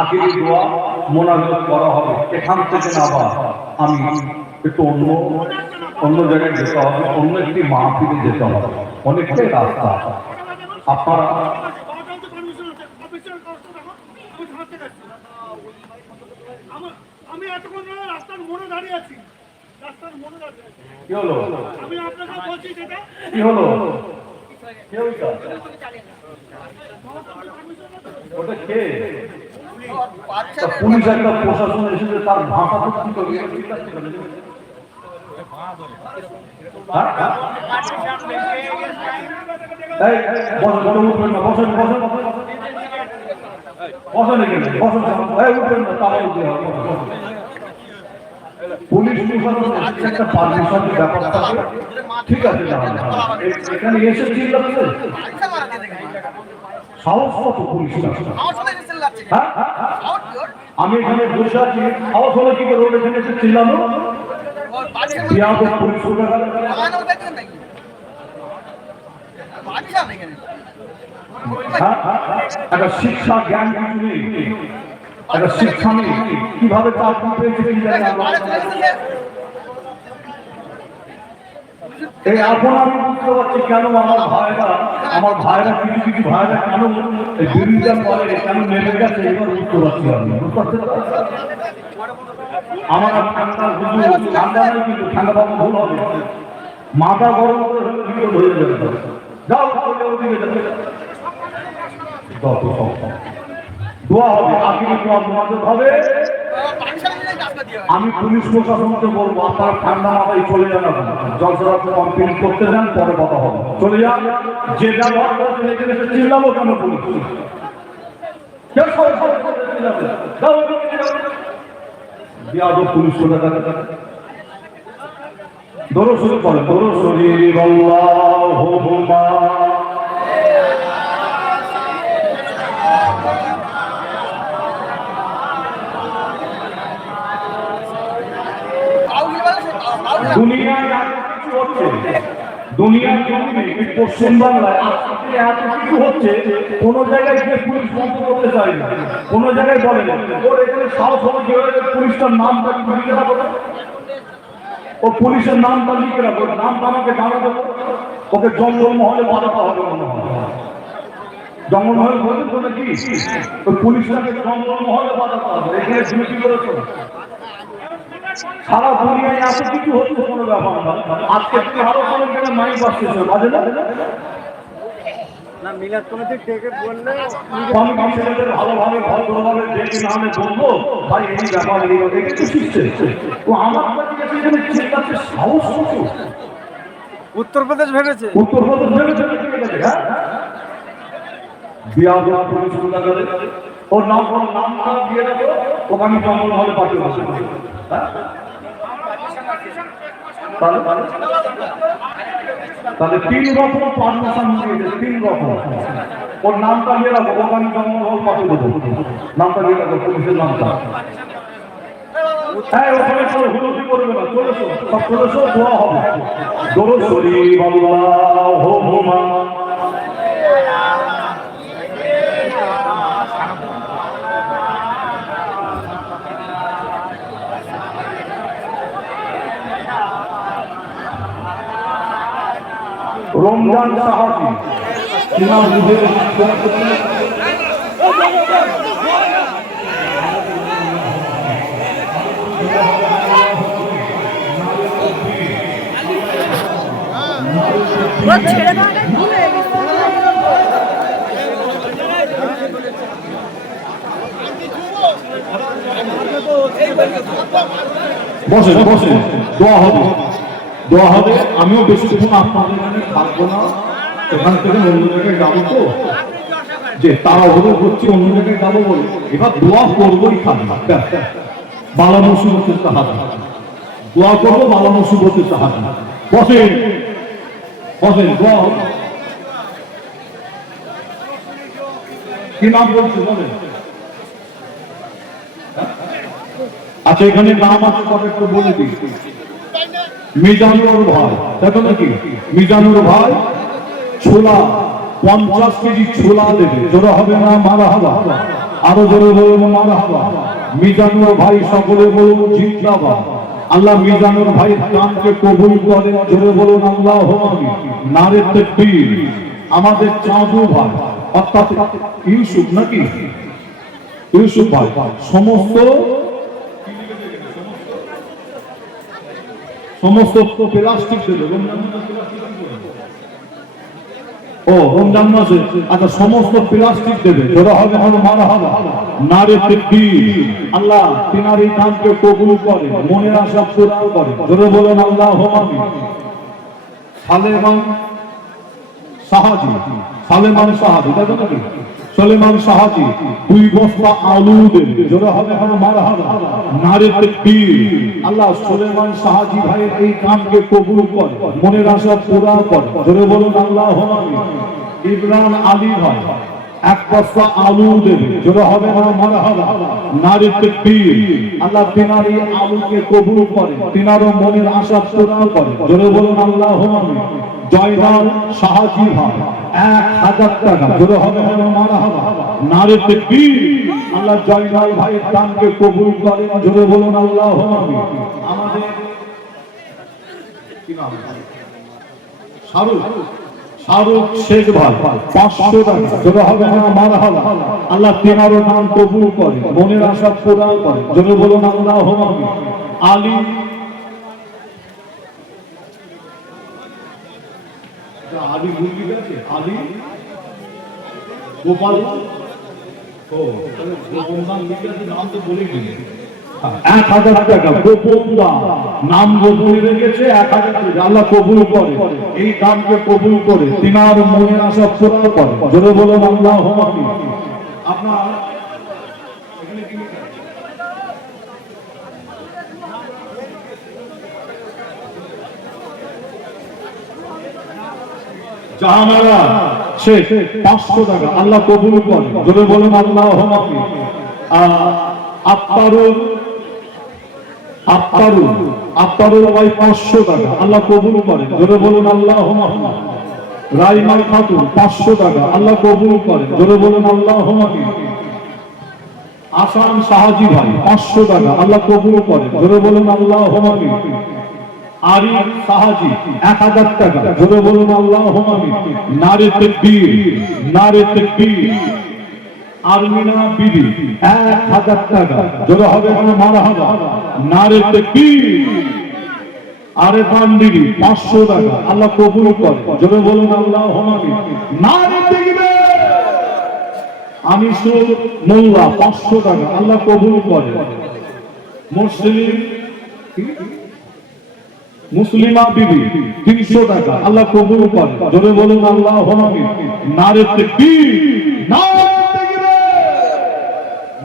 আখিরি দোয়া মোনাজাত করা হবে। এখান থেকে আবার আমি একটু অন্য অন্য জায়গায় যেতে হবে অন্য একটি মাহফিলে যেতে হবে। অনেকটাই রাস্তা। আপনারা আমি এতক্ষণ রাস্তার মোড়ে দাঁড়িয়ে আছি। রাস্তার মোড়ে দাঁড়িয়ে আছি। কি হলো? আমি আপনাকে বলছি যেটা কি হলো? ওটা কে পুলিশ একটা প্রশাসন এসেছে তার ভাষা তো কি করবে হ্যাঁ? বসেন, বসেন, বসেন, বসেন, একটা পারমিশনের ব্যাপার থাকে ঠিক আছে দাঁড়ান, দাঁড়ান। এ- এখানে এসে চিল্লাচ্ছে সাহস কত পুলিশ হ্যাঁ হ্যাঁ, হ্যাঁ। আমি এখানে বসে আছি। সাহস কি করে হ্যাঁ। একটা শিক্ষা জ্ঞান একটা শিক্ষা নেই কীভাবে চাকরি পেয়েছে কি জানি এই এখন আমি বুঝতে পারছি কেন আমার ভাইরা আমার ভাইরা কিছু কিছু ভাইরা কেন বিরোধিতা করে কেন নেমে গেছে এবার বুঝতে পারছি আমি। বুঝতে? আমার আর ঠান্ডা শুধু ঠান্ডা নয় কিন্তু ঠান্ডা পাবো ভুল হবে। মাথা গরম করে বিপদ হয়ে যাবে। যাও ওদিকে যাবে আমি পুলিশ প্রশাসনকে বলব আপনারা ঠান্ডা মাথায় চলে যান জলসরা কমপ্লেন করতে যান পরে কথা হবে। চলে যান। যে ব্যবহার এসে চিল্লাবো কেন পুলিশ? কেউ সবাই সবাই সবাই চিল্লাবে। যাও, কি কি পুলিশের লিখে রাখো। নামটা আমাকে জানা দেবো ওকে জঙ্গল মহলে বাঁধাতে হবে মনে হয়। জঙ্গল মহল বলে তো ওই পুলিশটাকে জঙ্গল মহলে বাঁধাতে হবে। এখানে সারা দুনিয়ায় এত কিছু হচ্ছে কোনো ব্যাপার না। আজকে তুমি আরও কোনো জায়গায় মাইক বাজতেছে বাজে না? ভালোভাবে ভদ্রভাবে দেখে বলব ভাই এই ব্যাপার একটু শিখছে। ও আমার সাহস উত্তরপ্রদেশ ভেবেছে? উত্তরপ্রদেশ ভেবে চলে চলে হ্যাঁ? বিয়া ওর নাম ওর নামটা দিয়ে ওকে আমি জঙ্গল হলে পাঠিয়ে দেবো। তাহলে তিন রকম পারমিশন দিয়েছে তিন রকম। ওর নামটা নিয়ে রাখো জঙ্গল হল পাঠিয়ে দেবো। নামটা নিয়ে রাখো, পুলিশের নামটা। হ্যাঁ ওখানে চলো হুলুকি করবে না, চলে এসো সব চলে এসো দোয়া হবে। রমজান সাহাবি ইমাম হুজুর বসেন বসেন দোয়া হবে। দোয়া হবে। আমিও বেশিক্ষণ আপনাদের এখানে থাকব না। এখান থেকে অন্য জায়গায় যাব তো। যে তারা হলো করছি, অন্য জায়গায় যাব বলে। এবার দোয়া করবোই ব্যাস। বালা মুসিবতের সাহায্য। দোয়া করব বালা মুসিবতের সাহায্য। বসেন। বসেন, দোয়া কি নাম বলছে বলেন? আচ্ছা এখানে নাম আছে কবে একটু বলে দিই। মিজানুর ভাই, দেখো নাকি? মিজানুর ভাই, ছোলা, পঞ্চাশ কেজি ছোলা দেবে। জোরে হবে না, মারা হবা? আরও জোরে বলব মারা হবা? মিজানুর ভাই সকলে বলব জিন্দাবাদ। আল্লাহ মিজানুর ভাই কামকে কবুল করেন জোরে বলুন আল্লাহ নারে তকবীর, আমাদের চাঁদু ভাই। অর্থাৎ ইউসুফ নাকি? ইউসুফ ভাই, সমস্ত সমস্ত প্লাস্টিক মাসে ও, রমজান আচ্ছা সমস্ত প্লাস্টিক দেবে জোরা হবে হলো মারা হবে নারে তকবীর আল্লাহ তিনার এই দানকে কবুল করে, মনের আশা পূরণ করে। বলেন, আল্লাহ হোমামি। সাহাজি। সালেমান সাহাজি দেখো নাকি? সলেমান সাহাজি দুই বস্তা আলু দেবে। জোরে হবে এখন মারা নারে তকবীর। আল্লাহ সলেমান সাহাজি ভাইয়ের এই কামকে কবুল কর, মনের আশা পুরা কর। জোরে বলুন আল্লাহ ইমরান আলী ভাই এক বস্তা আলু দেবে। হবে না মারা হবে নারী তকবীর আল্লাহ তিনার এই আলুকে কবুল করে, তিনারও মনের আশা পূরণ করে। বলুন, আল্লাহ জয়নাল সাহাজি ভাই এক হাজার টাকা। হবে না মারা হবে নারী তকবীর আল্লাহ ভাইয়ের দানকে কবুল বলুন, আল্লাহ আমাদের কি নাম? শাহরুখ শেখ ভাই হবে না আল্লাহ তেনারও নাম কবুল করে আশা পূরণ করে। জোরে বলুন, আল্লাহ হোমামি আলী গোপাল? ও নাম তো বলে দিলে। এক হাজার টাকা নাম গোপনে রেখেছে, এক হাজার আল্লাহ কবুল করে, এই দানকে কবুল করে, তিনার আশা পূরণ করে। জোরে বলুন আল্লাহ আপনার? জাহানারা শেখ পাঁচশো টাকা, আল্লাহ কবুল করে। আল্লাহ আত্মারুল আত্মারুল আত্মারুল ভাই পাঁচশো টাকা। আল্লাহ কবুল করে জোরে বলুন আল্লাহ রাইমাল খাতুন, পাঁচশো টাকা। আল্লাহ কবুল করে জোরে বলুন আল্লাহ আসাম সাহাজি ভাই, পাঁচশো টাকা। আল্লাহ কবুল করে জোরে বলুন আল্লাহ আরিফ সাহাজি এক হাজার টাকা। জোরে বলুন আল্লাহ হোমামি নারে তেকবীর নারে তেকবীর। আরমিনা বিবি এক হাজার টাকা। জোরে হবে না মারা হবে। নারে তেকবীর আরে পান বিবি পাঁচশো টাকা। আল্লাহ কবুল করে। বলুন, আল্লাহ আমি মোল্লা, পাঁচশো টাকা। আল্লাহ কবুল করে। মুসলিম, মুসলিমা বিবি, তিনশো টাকা। আল্লাহ কবুল করে। জোরে বলুন, আল্লাহ নারে তাকবীর।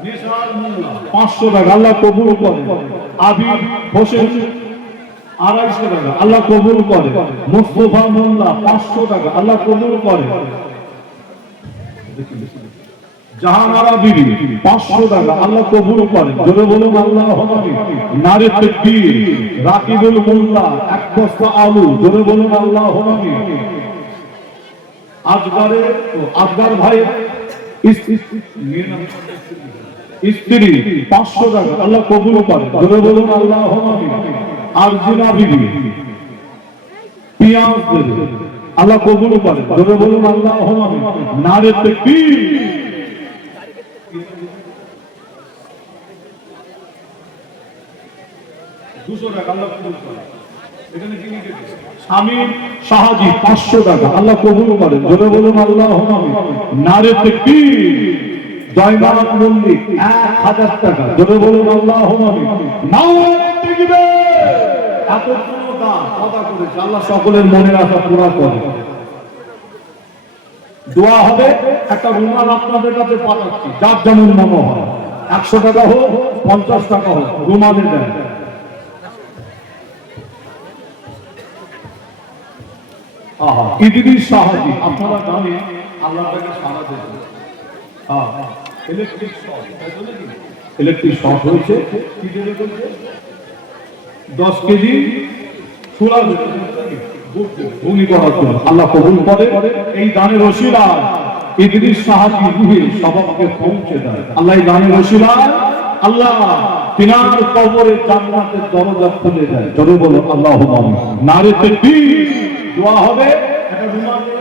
নিসার মোল্লা, পাঁচশো টাকা, আল্লাহ কবুল করে। আবির হোসেন আড়াইশো টাকা, আল্লাহ কবুল করে। মুস্তফা মোল্লা, পাঁচশো টাকা, আল্লাহ কবুল করে। জাহানারা পাঁচশো টাকা, আল্লাহ কবুল করে। জোরে বলুন, আল্লাহ নারে তেকবীর রাকিবুল মোল্লা, এক বস্তা আলু। জোরে বলুন, আল্লাহ আজগারে আজগার ভাই স্ত্রী, পাঁচশো টাকা, আল্লাহ কবুল করে জোরে বলুন, আল্লাহ হমামি আরজিনা বিবি, পিয়াজ দেবে, আল্লাহ কবুল করে জোরে বলুন, আল্লাহ নারে তেকবীর দুশো টাকা, আল্লাহ কবুল করে এখানে কি লিখেছে স্বামী সাহাজি পাঁচশো টাকা, আল্লাহ কবুল করে বলুন, আল্লাহ নারে তেকবীর জয়নাথ মল্লিক এক হাজার টাকা। জোরে বলুন আল্লাহ আল্লাহ সকলের মনের আশা পুরা করে। দোয়া হবে, একটা রুমাল আপনাদের কাছে পাঠাচ্ছি, যার যেমন মনে হয়। একশো টাকা হোক, পঞ্চাশ টাকা হোক, রুমালে দেন। আহা ইদিদির সাহায্যে আপনারা জানেন আল্লাহ তাকে সারা দেবে ইলেকট্রিক শর্ট ইলেকট্রিক শর্ট হয়েছে। কি জন্য দশ কেজি ছোলা ভূমি করার জন্য। আল্লাহ কবুল করে। এই দানের রশিলা ইদ্রিস সাহাবি রুহে সবাইকে পৌঁছে দেয়। আল্লাহ এই দানের রশিলা আল্লাহ তিনার কবরে জান্নাতের দরজা খুলে দেয়। জোরে বলো আল্লাহ আমিন। নারে তাকবীর দোয়া হবে। একটা রুমাল।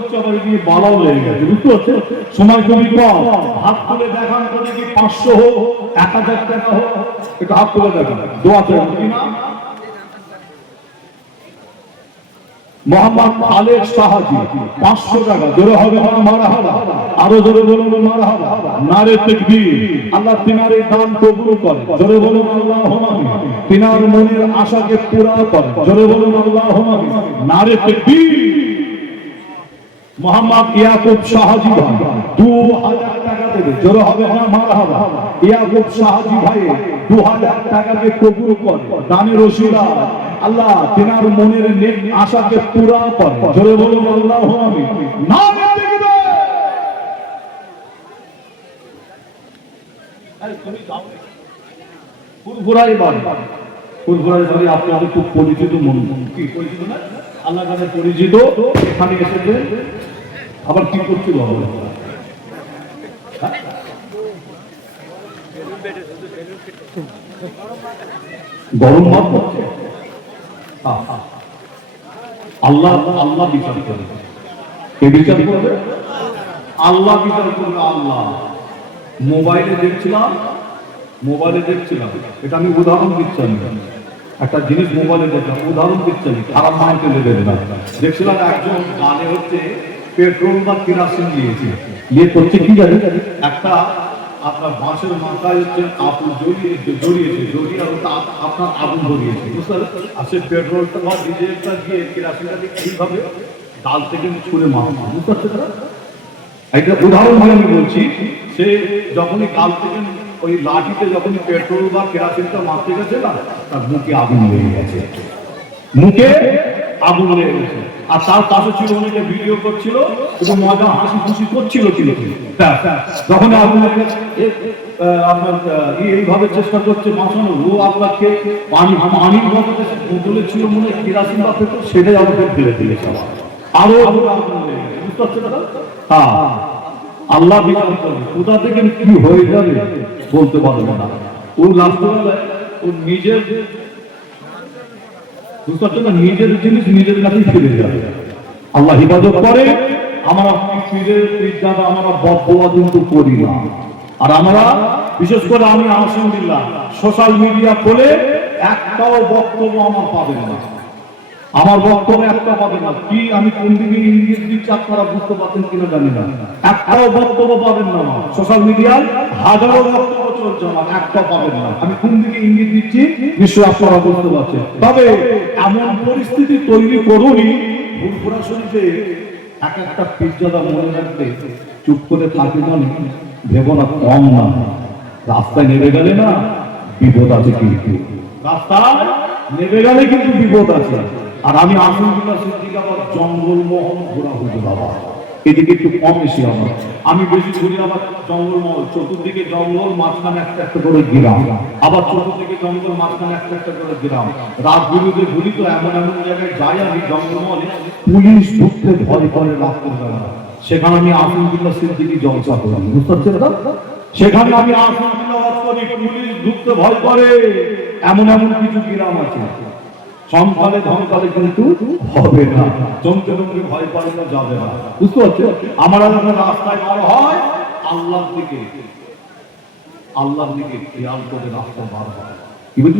মোহাম্মদ সাহাজি, পাঁচশো টাকা। জোরে হবে মারা আরও জোরে মারা নারে তেকবীর। আল্লাহ তিনার দান কবুল করে জোরে বলুন আল্লাহ তিনার মনের আশাকে পুরা করে জোরে বলুন আল্লাহ নারে তেকবীর। মোহাম্মদ ইয়াকুব শাহাজি ভাই দু হাজার টাকা দেবে। জোরে হবে না, মারা হবে। ইয়াকুব শাহাজি ভাই দু হাজার টাকাকে কবুল করে। দানের রশিদা, আল্লাহ, তিনার মনের নেক আশাকে পুরা করে। জোরে বলুন, আল্লাহ আমি বাড়ি। আপনাদের খুব পরিচিত মন কি, পরিচিত না? আল্লাহ পরিচিত, এখানে এসেছে আবার কি করছিল আমরা গরম ভাব হচ্ছে হ্যাঁ, হ্যাঁ। আল্লাহ আল্লাহ বিচার করে কে বিচার করবে? আল্লাহ বিচার করবে আল্লাহ। মোবাইলে দেখছিলাম মোবাইলে দেখছিলাম। এটা আমি উদাহরণ দিচ্ছি। আমি একটা জিনিস মোবাইলে দেখলাম উদাহরণ দিচ্ছি। আমি খারাপ মাইন্ডে নেবেন না দেখছিলাম একজন গানে হচ্ছে পেট্রোল বা কেরাসিন দিয়েছে ইয়ে করছে কি জানি? একটা আপনার বাঁশের মাথায় হচ্ছে আগুন জড়িয়ে জড়িয়েছে জড়িয়ে আপনার আগুন ধরিয়েছে বুঝতে পারলেন? আর সে পেট্রোলটা বা ডিজেলটা দিয়ে কেরাসিনটা দিয়ে এইভাবে ডাল থেকে ছুঁড়ে মারছে বুঝতে পারছেন? একটা উদাহরণ ভাবে আমি বলছি সে যখনই কাল থেকে ওই লাঠিতে যখনই পেট্রোল বা কেরাসিনটা মারতে গেছে না তার মুখে আগুন লেগে গেছে। মুখে আগুন লেগে গেছে। আর তার পাশে ছিল অনেকে ভিডিও করছিল এবং মজা হাসি খুশি করছিল কিন্তু লেগে আহ, আপনার এইভাবে চেষ্টা করছে বাঁচানো ও আপনাকে পানি পানির মধ্যে বোতলে ছিল মনে কেরাসিন বা পেট্রোল সেটাই আমাকে ফেলে দিয়েছে। আরও বুঝতে পারছেন দাদা? হ্যাঁ। আল্লাহ বিচার করবে কোথা থেকে কি হয়ে যাবে বলতে পারবে না। ও রাষ্ট্রবেলায় ও নিজের নিজের জিনিস নিজের কাছেই ফিরে যাবে আল্লাহ হিফাজত করে, আমরা পীরের পীরজাদা আমরা বদোয়া কিন্তু করি না। আর আমরা, বিশেষ করে আমি, আলহামদুলিল্লাহ সোশ্যাল মিডিয়া খোলে একটাও বক্তব্য আমার পাবেন না। আমার বক্তব্য একটা পাবেন না। কি আমি কোন দিকে ইঙ্গিত দিচ্ছি আপনারা বুঝতে পারছেন কিনা জানি না। একটাও বক্তব্য পাবেন না সোশ্যাল মিডিয়ায় হাজারো বক্তব্য চলছে আমার একটা পাবেন না। আমি কোন দিকে ইঙ্গিত দিচ্ছি? নিশ্চয়ই আপনারা বুঝতে পারছেন তবে এমন পরিস্থিতি তৈরি করুনি ফুলপুরা শরীফে এক একটা পিজ্জাদা মনে রাখতে চুপ করে থাকি মানে ভেবো না, কম না। রাস্তায় নেমে গেলে না, বিপদ আছে কিন্তু। রাস্তায় নেমে গেলে কিন্তু বিপদ আছে। আর আমি আসামগুলা সিদ্দিক আবার জঙ্গলমহল ঘোরা হতো বাবা। এদিকে একটু কম বেশি আমার। আমি বেশি ঘুরি আবার জঙ্গলমহল, চতুর্দিকে জঙ্গল, মাঝখানে একটা একটা করে গ্রাম। আবার চতুর্দিকে জঙ্গল, মাঝখানে একটা একটা করে গ্রাম। রাত বিরুদ্ধে ঘুরি তো এমন এমন জায়গায় যাই আমি জঙ্গলমহলে, পুলিশ ঢুকতে ভয় করে রাত করবে না সেখানে আমি আসামগুল্লা সিদ্দিকি জলসা করি। বুঝতে পারছেন দাদা? সেখানে আমি ওয়াজ করি, পুলিশ ঢুকতে ভয় করে। এমন এমন কিছু গ্রাম আছে। সংকালে ধনকালে কিন্তু হবে না। জমতে জমতে ভয় পালে না যাবে না। বুঝতে পারছ আমার যখন রাস্তায় বার হয়, আল্লাহর দিকে আল্লাহর দিকে খেয়াল করে রাস্তা বার হয়। আল্লাহ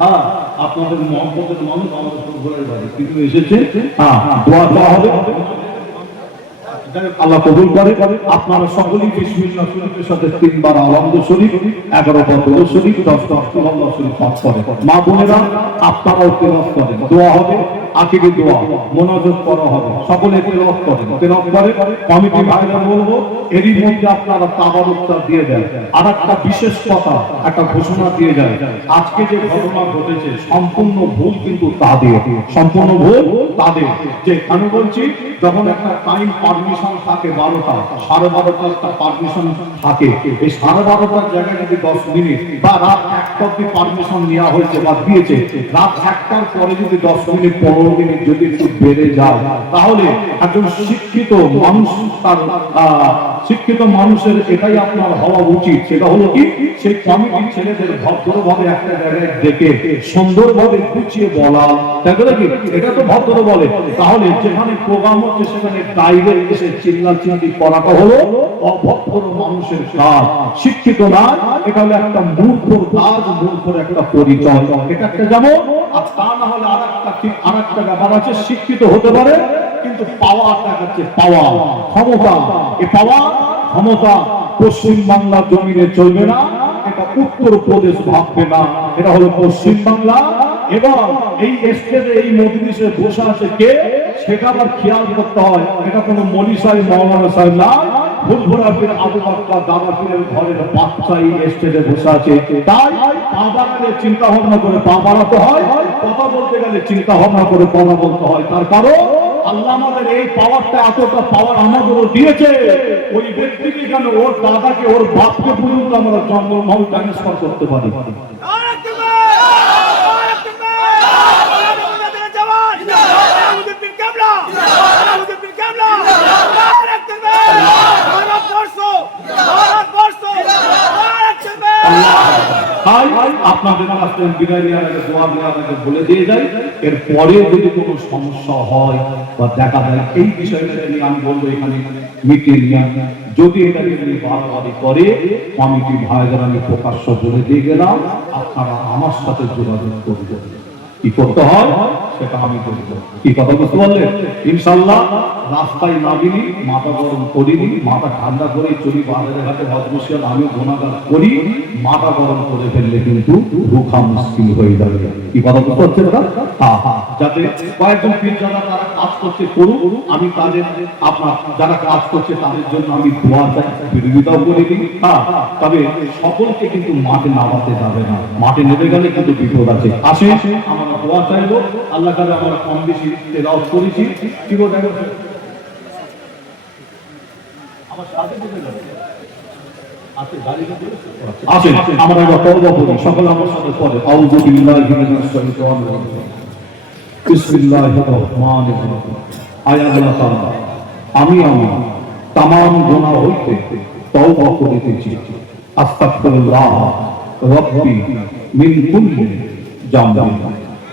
হ্যাঁ আপনাদের মহব্বতের মানুষ আমাদের এসেছে? হ্যাঁ হবে। আল্লাহ কবুল করে। আপনারা সকলেই বিসমিল্লাহ সাথে তিনবার আলহামদ শরীফ, এগারো বার দরুদ শরীফ দশটা আল্লাহ শরীফ পাঠ করে মা বোনেরা, আপনারাও তেলাওয়াত করেন। দোয়া হবে। আখিরি দোয়া। মোনাজাত করা হবে। সকলে তেলাওয়াত করেন। তেলাওয়াত করে কমিটি ভাইরা বলব, এরই মধ্যে আপনারা তাবারুকটা দিয়ে দেন। আর একটা বিশেষ কথা, একটা ঘোষণা দিয়ে যায় আজকে যে ঘটনা ঘটেছে, সম্পূর্ণ ভুল কিন্তু তাদের সম্পূর্ণ ভুল তাদের যে আমি বলছি, যখন একটা টাইম পারমিশন থাকে বারোটা, সাড়ে বারোটা একটা পারমিশন থাকে। এই সাড়ে বারোটার জায়গায় যদি দশ মিনিট বা রাত একটা অব্দি পারমিশন নেওয়া হয়েছে বা দিয়েছে, রাত একটার পরে যদি দশ মিনিট পনেরো যদি একটু বেড়ে যায় তাহলে একজন শিক্ষিত মানুষ তার শিক্ষিত মানুষের এটাই আপনার হওয়া উচিত। সেটা হলো কি? সেই কমিটির ছেলেদের ভদ্রভাবে একটা জায়গায় ডেকে সুন্দরভাবে গুছিয়ে বলা। তাই কি? এটা তো ভদ্র বলে। তাহলে যেখানে প্রোগ্রাম হচ্ছে, সেখানে ডাইরেক্ট এসে চিল্লা চিল্লি করাটা হলো অভদ্র মানুষের কাজ। শিক্ষিত না, এটা হলো একটা মূর্খর কাজ, মূর্খর একটা পরিচয়। এটা একটা যেমন, আর তা না হলে আর একটা আর একটা ব্যাপার আছে, শিক্ষিত হতে পারে কিন্তু পাওয়াটা হচ্ছে পাওয়া, ক্ষমতা। এই পাওয়া, ক্ষমতা পশ্চিম বাংলার জমিনে চলবে না, এটা উত্তর প্রদেশ ভাববে না। এটা হলো পশ্চিম বাংলা এবং এই স্টেজে, এই মজলিসে বসে আছে কে? সেটা আবার খেয়াল করতে হয়। এটা কোনো সাহেব, মৌলানা সাহেব না। ফুলফুরা আবু বকর, দাদা পীরের ঘরের বাচ্চা এই স্টেজে বসে আছে। তাই পা চিন্তা ভাবনা করে পা বাড়াতে হয়। কথা বলতে গেলে চিন্তা ভাবনা করে কথা বলতে হয়। তার কারণ আল্লাহ আমাদের এই পাওয়ারটা এতটা পাওয়ার আমাদেরও দিয়েছে। ওই ব্যক্তিকে কেন ওর দাদাকে, ওর বাপকে পর্যন্ত আমরা জন্মমহল ট্রান্সফার করতে পারি। তাই আপনাদের বিদায় নেওয়ার আগে দোয়া বলে দিয়ে যাই যদি কোনো সমস্যা হয় বা দেখা দেয় এই বিষয়টা নিয়ে আমি এখানে নিয়ে যদি নিয়ে করে, কমিটি ভাইদের আমি প্রকাশ্য বলে দিয়ে গেলাম, আপনারা আমার সাথে যোগাযোগ করবেন। কি করতে হয়? সেটা আমি কথা বুঝতে পারলেন ইনশাল্লাহ, রাস্তায় নামিনি, মাথা গরম করিনি, মাথা ঠান্ডা করে চলি, বাজারে ঘাটে আমি গুণাগার করি, মাথা গরম করে ফেললে কিন্তু মুশকিল হয়ে যাবে। কথা বুঝতে হ্যাঁ হ্যাঁ যাতে কয়েকজন যারা, তারা কাজ করছে করুক আমি তাদের, আপনার যারা কাজ করছে, তাদের জন্য আমি দোয়া চাই, বিরোধিতাও করে দিই। হ্যাঁ তবে সকলকে কিন্তু মাঠে নামাতে যাবে না। মাঠে নেমে গেলে কিন্তু বিপদ আছে। আসে আমরা দোয়া চাইব। আল্লাহ তাআলা আমরা কম বেশি তেলাওয়াত করেছি। কি বলতে আমার সাথে কোথায় যাবে? আছে, গাড়িতে চলেছে? আসেন আমরা তওবা করি সকল আমার সাথে পড়ে আউযু বিল্লাহি মিনাশ শাইতানির রাজিম। বিসমিল্লাহির রহমানির রহিম। আয় আল্লাহ তাআলা আমি আমার তামাম গুনাহ হইতে তওবা করিতেছি। আস্তাগফিরুল্লাহ রব্বি মিন কুল্লি জামবি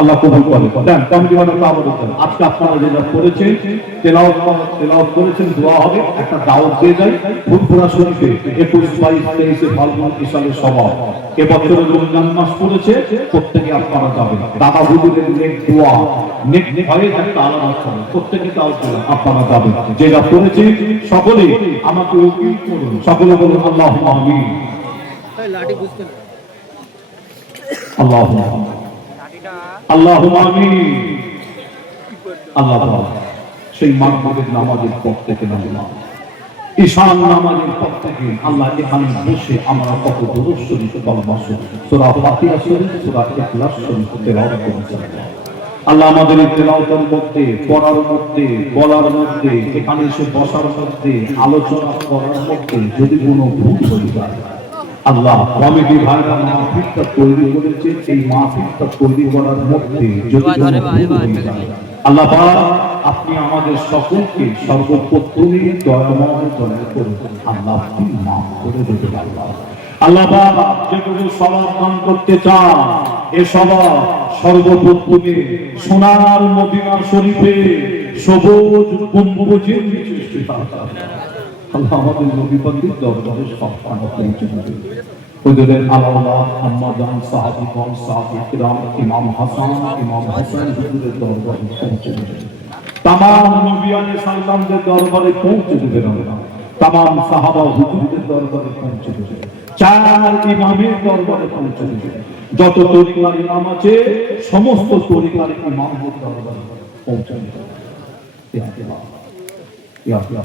আল্লাহ কবুল করে। দেন কমিটি আজকে আপনারা যেটা করেছেন তেলাওয়াত তেলাওয়াত করেছেন দোয়া হবে একটা দাওয়াত দিয়ে যায়। ফুলপুরা শরীফে একুশ বাইশ তেইশে ফাল্গুন ইসালের সভা এবছর রমজান মাস পড়েছে প্রত্যেকে আপনারা যাবেন। দাদা হুজুরের নেক দোয়া। নেক ভয়ে একটা আলাদা আছে। প্রত্যেকে তাও আপনারা যাবেন। যেটা পড়েছে সকলে আমাকে উকিল করুন। সকলে বলুন আল্লাহ আমিন। আল্লাহ আল্লাহ আমিন। আল্লাহ তাআলা সেই মাগরিবের নামাজের থেকে ঈশান নামাজের থেকে আল্লাহ এখানে বসে আমরা কত করেছি আল্লাহ আমাদের মধ্যে, পড়ার মধ্যে, বলার মধ্যে, এখানে এসে বসার মধ্যে, আলোচনা করার মধ্যে যদি কোনো ভুল হয়ে যায় আল্লাহ কমিটি ভাইরা মাহফিলটা তৈরি করেছে। এই মাহফিলটা তৈরি করার মধ্যে যদি আল্লাহ আপনি আমাদের সকলকে সর্বপ্রথমে দয়াময় দয়া করুন। আল্লাহ আপনি মাফ করে দেবেন আল্লাহ আল্লাহ পাক, যেটুকু দান করতে চান এ স্বভাব সর্বপ্রথমে সোনার মদিনা শরীফে সবুজ গম্বুজের সৃষ্টি আল্লাহ আমাদের নবী পাকের দরবারে সব হুজুরের আল্লাহ আম্মাদান সাহাবিগণ সাহাবিকরাম ইমাম হাসান ইমাম হাসান হুজুরের দরবারে পৌঁছে তামাম নবিয়ানে সাল্লামদের দরবারে পৌঁছে তামাম সাহাবা দরবারে পৌঁছে চার ইমামের দরবারে পৌঁছে যত তরিকার ইমাম আছে, সমস্ত তরিকার ইমামদের দরবারে পৌঁছে ইয়া ইয়া আল্লাহ।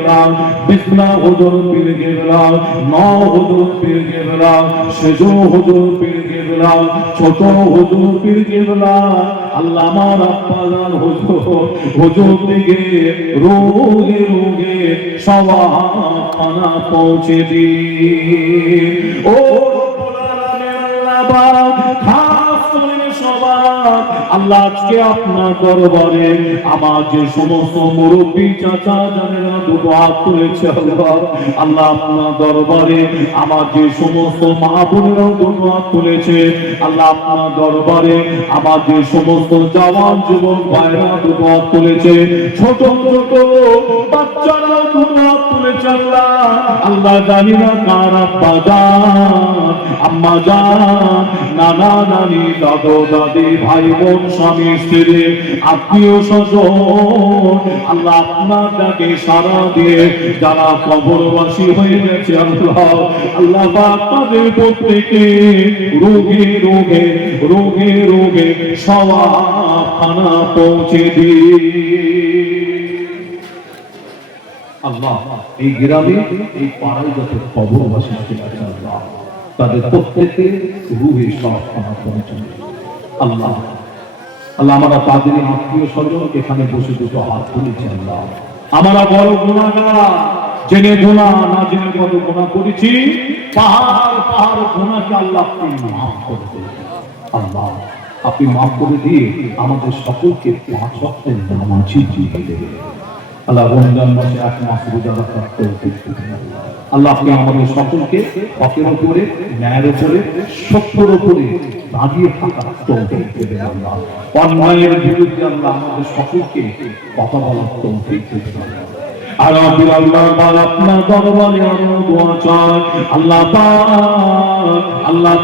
কেবলা বিসনা হুজুর পীর কেবলা ন হুজুর পীর কেবলা সেজ হুজুর পীর কেবলা ছোট হুজুর পীর কেবলা আল্লাহ আমার আব্বাজান হুজুর হুজুর দিকে রোগে রোগে সওয়াখানা পৌঁছে দি ও রব্বুল আলামিন, আল্লাহ আল্লাহ আজকে আপনার দরবারে আমার যে সমস্ত মুরব্বী চাচা জানেরা দুটো হাত তুলেছে, আল্লাহ। আপনার দরবারে আমার যে সমস্ত মা বোনেরা দুটো হাত তুলেছে। আল্লাহ আপনার দরবারে আমার যে সমস্ত জওয়ান যুবক ভাইরা দুটো হাত তুলেছে। ছোট ছোট বাচ্চারা দুটো হাত তুলেছে আল্লাহ আল্লাহ জানি না কার আব্বা আম্মা যান নানা নানি দাদু দাদি ভাই বোন স্বামী, স্ত্রী, আত্মীয় স্বজন। আল্লাহ আপনার সারা দিয়ে যারা কবরবাসী হয়ে গেছে, আল্লাহ আল্লাহ পাক প্রত্যেকে রোগে রোগে রোগে রোগে সওয়াখানা পৌঁছে দিয়ে আল্লাহ, এই গ্রামে, এই পাড়ায় আল্লাহ, তাদের প্রত্যেকে রুহে সব আল্লাহ আল্লাহ আমরা তাদের আত্মীয় স্বজন এখানে বসে দুটো হাত তুলেছি আল্লাহ। আমরা বড় গুণাগার জেনে গুণা না জেনে কত গুণা করেছি, পাহাড় পাহাড় গুণাকে আল্লাহ আপনি মাফ করে। আল্লাহ, আপনি মাফ করে দিয়ে আমাদের সকলকে পাঁচ নামাজি দিয়ে দেবেন আল্লাহ রমজান মাসে এক অসুবিধা আল্লাহ। আল্লাহ আপনি আমাদের সকলকে হকের উপরে, ন্যায়ের উপরে, সত্যের উপরে দাঁড়িয়ে থাকা তৌফিক দেবেন আল্লাহ অন্যায়ের বিরুদ্ধে আল্লাহ আমাদের সকলকে কথা বলার তৌফিক দেবেন আল্লাহ আর আল্লাহ পাক আপনার দরবারে আরও দোয়া চাই। আল্লাহ আল্লাহ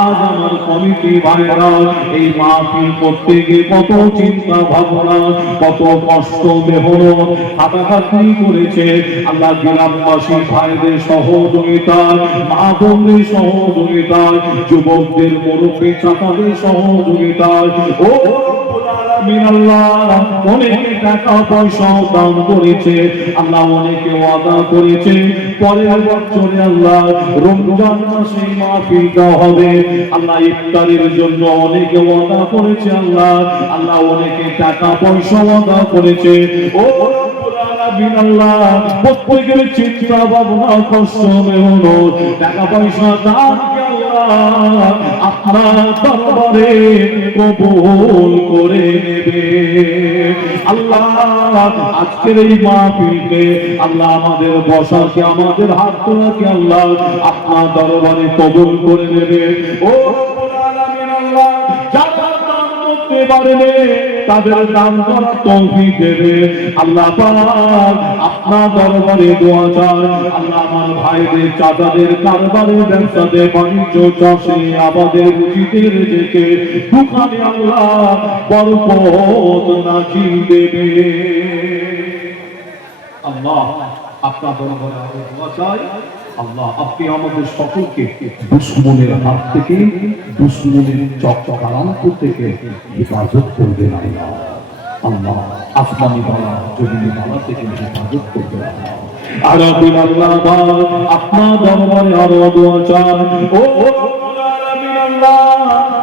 আজ আমার কমিটি ভাইরা এই মাহফিল করতে গিয়ে কত চিন্তা ভাবনা, কত কষ্ট মেহনত হাতাহাতি করেছে। আল্লাহ গ্রামবাসী ভাইদের সহযোগিতায়, মা বোনদের সহযোগিতায়, যুবকদের মুরব্বী চাচাদের সহযোগিতায়, ও অনেকে টাকা পয়সা দান করেছে, আল্লাহ অনেকে ওয়াদা করেছে। পরের বছরে আল্লাহ রমজান মাসে মাহফিলটা হবে। আল্লাহ ইফতারের জন্য অনেকে ওয়াদা করেছে, আল্লাহ আল্লাহ অনেকে টাকা পয়সা ওয়াদা করেছে। ও প্রত্যেকের চিন্তা ভাবনা কষ্ট টাকা পয়সা দান আপনার দরবারে কবুল করে নেবে। আল্লাহ, আজকের এই মাহফিলকে আল্লাহ আমাদের বসাকে, আমাদের হাত তোলাকে আল্লাহ আপনার দরবারে কবুল করে নেবে। ও করতে পারবে তাদের করার তৌফিক দেবে। আল্লাহ আপনার দরবারে দোয়া চাই আল্লাহ আমার ভাইদের, চাচাদের কারবারে ব্যবসাতে বাণিজ্য, চাষে, আবাদের রুচিদের যেতে দুখানে আল্লাহ বরকত নাকি দেবে। আল্লাহ আপনার দরবারে দোয়া চাই। আল্লাহ আপনি আমাদের সকলকে দুশ্মনের হাত থেকে, দুশ্মনের চক্রান্ত থেকে হেফাজত করবেন আল্লাহ। আল্লাহ আসমানি বালা, জমিনে বালা থেকে হেফাজত করবেন আল্লাহ। আরাবিল আল্লাহ আপনার দরবারে আরও দোয়া চাই ও আল্লাহ।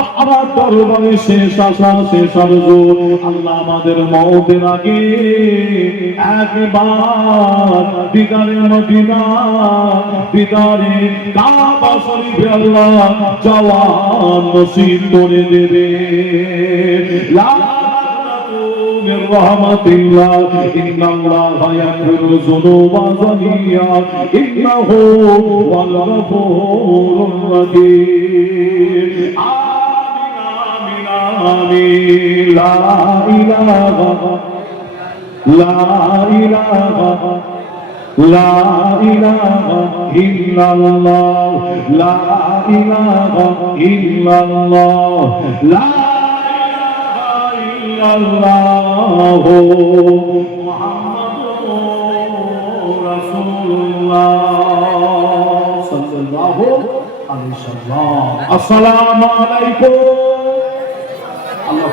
আপনার দরবারে শেষ আশা শেষ আরজু আল্লাহ আমাদের মওতের আগে একবার দিদারে মদিনা দিদারে কাবা শরীফে আল্লাহ জওয়ান নসিব করে দেবে লা من رحمة الله إن الله يغفر الذنوب جميعا إنه هو الغفور الرحيم آمين آمين آمين لا إله لا إله لا إله إلا الله لا إله إلا الله لا ইল্লাল্লাহ মুহাম্মাদুর রাসূলুল্লাহ। আসসালামু আলাইকুম। আল্লাহ